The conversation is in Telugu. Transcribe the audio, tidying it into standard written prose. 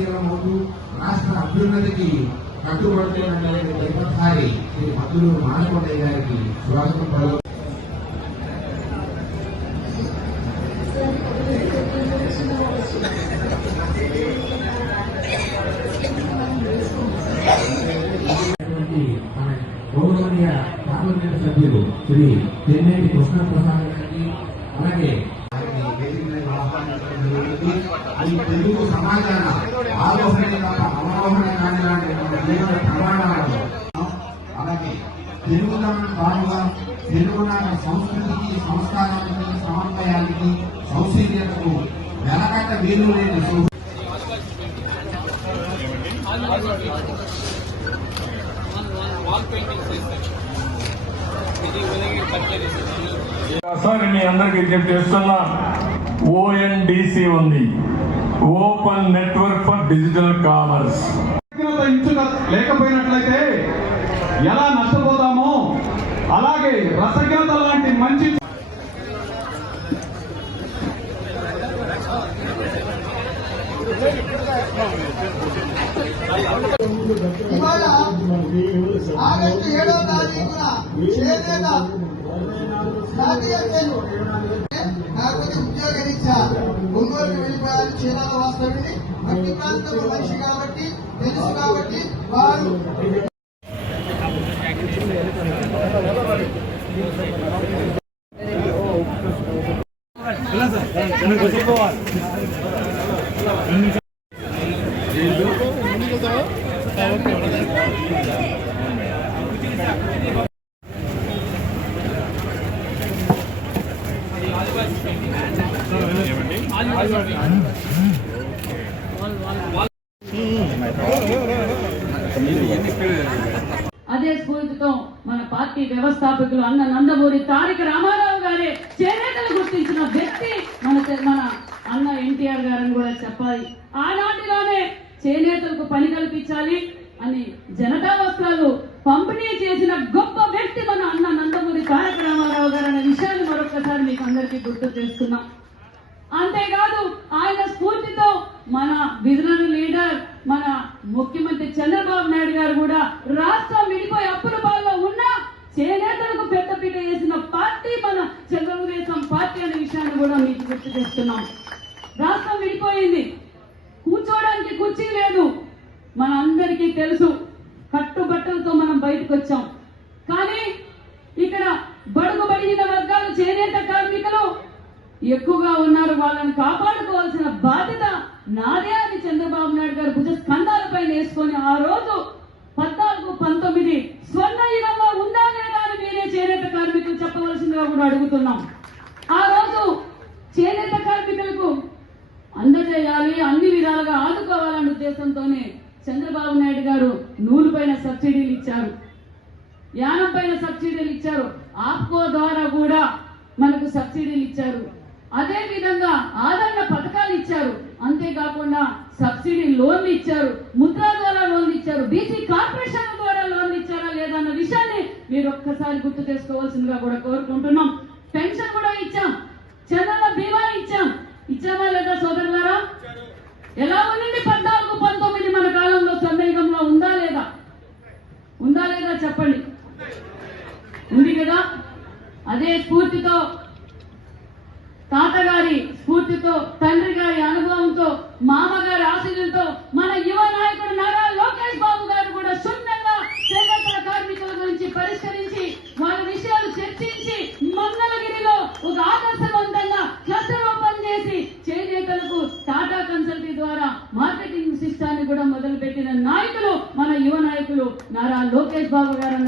క్రియాశీలమవుతూ రాష్ట్ర అభ్యున్నతికి కట్టుబడుతున్నటువంటి నేపథ్యాన్ని శ్రీ మద్దులూరు మానకొండయ్య గారికి స్వాగతం పలు గౌరవనీయ పార్లమెంట్ సభ్యులు శ్రీ తెన్నేటి కృష్ణప్రసాద్ గారికి అలాగే ఈ తెలుగు సమాజాన ఆలోచన తప్ప అవగాహన కాని ప్రమాణాలు అలాగే తెలుగుదనం భాగంగా తెలుగునాట సంస్కృతికి సంస్కారానికి సమన్వయానికి సౌశీల్యతకు వెలకట్ట వీలు లేని మీ అందరికి విజ్ఞప్తి చేస్తున్నా ONDC ఉంది, open network for digital commerce. లేకపోయినట్లయితే ఎలా నష్టపోతామో అలాగే రసజ్ఞత లాంటి మంచి ఇవాళ ఆగస్టు 7వ తారీఖున చేనేత జాతీయ కాకపోతే ఉద్యోగరీత్యా ఒంగోలుకి వెళ్ళిపోయారు. చీరాల వాస్తవుడిని మట్టి ప్రాంతంలో మనిషి కాబట్టి తెలుసు కాబట్టి వారు అదే స్ఫూర్తితో మన పార్టీ వ్యవస్థాపకులు అన్న నందమూరి తారక రామారావు గారే చేనేతలు గుర్తించిన వ్యక్తి మన అన్న ఎన్టీఆర్ గారని కూడా చెప్పాలి. ఆనాటిలోనే చేనేతలకు పని కల్పించాలి అని జనతా వస్త్రాలు పంపిణీ చేసిన గొప్ప వ్యక్తి మన అన్న నందమూరి తారక రామారావు గారు అనే విషయాన్ని మరొకసారి మీకు అందరికీ గుర్తు చేస్తున్నాం. అంతేకాదు ఆయన స్ఫూర్తితో మన విజనరీ లీడర్ మన ముఖ్యమంత్రి చంద్రబాబు నాయుడు గారు కూడా రాష్ట్రం విడిపోయి అప్పుల బాధలో ఉన్న చేనేతలకు పెద్దపీట వేసిన పార్టీ మన తెలుగుదేశం పార్టీ అనే విషయాన్ని కూడా మీకు గుర్తు చేస్తున్నాం. రాష్ట్రం విడిపోయింది, కూర్చోవడానికి కుర్చీ లేదు, మన అందరికీ తెలుసు. కట్టుబట్టలతో మనం బయటకు వచ్చాం. కానీ ఇక్కడ బడుగు బడిగిన వర్గాలు చేనేత కార్మికులు ఎక్కువగా ఉన్నారు. వాళ్ళని కాపాడుకోవాల్సిన బాధ్యత నాదే అని చంద్రబాబు నాయుడు గారు భుజ స్కంధాలపై వేసుకొని ఆ రోజు 14-19 స్వర్ణ యుగంలో ఉందా లేదా అని మీరే చేనేత కార్మికులు చెప్పవలసిందిగా కూడా అడుగుతున్నాం. ఆ రోజు చేనేత కార్మికులకు అందజేయాలి, అన్ని విధాలుగా ఆదుకోవాలనే ఉద్దేశంతోనే చంద్రబాబు నాయుడు గారు నూలు పైన సబ్సిడీలు ఇచ్చారు, యానం పైన సబ్సిడీలు ఇచ్చారు, ఆప్కో ద్వారా కూడా మనకు సబ్సిడీలు ఇచ్చారు. అదే విధంగా ఆదరణ పథకాలు ఇచ్చారు. అంతేకాకుండా సబ్సిడీ లోన్లు ఇచ్చారు, ముద్రా ద్వారా లోన్లు ఇచ్చారు, బీసీ కార్పొరేషన్ ద్వారా లోన్లు ఇచ్చారా లేదా అన్న విషయాన్ని మీరు ఒక్కసారి గుర్తు చేసుకోవాల్సిందిగా కూడా కోరుకుంటున్నాం. పెన్షన్ కూడా ఇచ్చాం, చంద్రన్న బీమా ఇచ్చామా లేదా సోదరులారా? ఎలా ఉంది 14-19 మన కాలంలో స్వర్ణయుగంలో ఉందా లేదా చెప్పండి. ఉంది కదా. అదే స్ఫూర్తితో తాతగారి స్ఫూర్తితో తండ్రి గారి అనుభవంతో మామగారి ఆశీస్సులతో మన యువ నాయకుడు నారా లోకేష్ బాబు గారు కూడా శూన్యంగా చేనేతల కార్మికుల గురించి పరిష్కరించి వాళ్ళ విషయాలు చర్చించి మంగళగిరిలో ఒక ఆదర్శవంతంగా క్లస్టర్ ఓపెన్ చేసి చేనేతలకు టాటా కన్సల్టీ ద్వారా మార్కెటింగ్ సిస్టాన్ని కూడా మొదలుపెట్టిన నాయకులు మన యువ నాయకులు నారా లోకేష్ బాబు గారు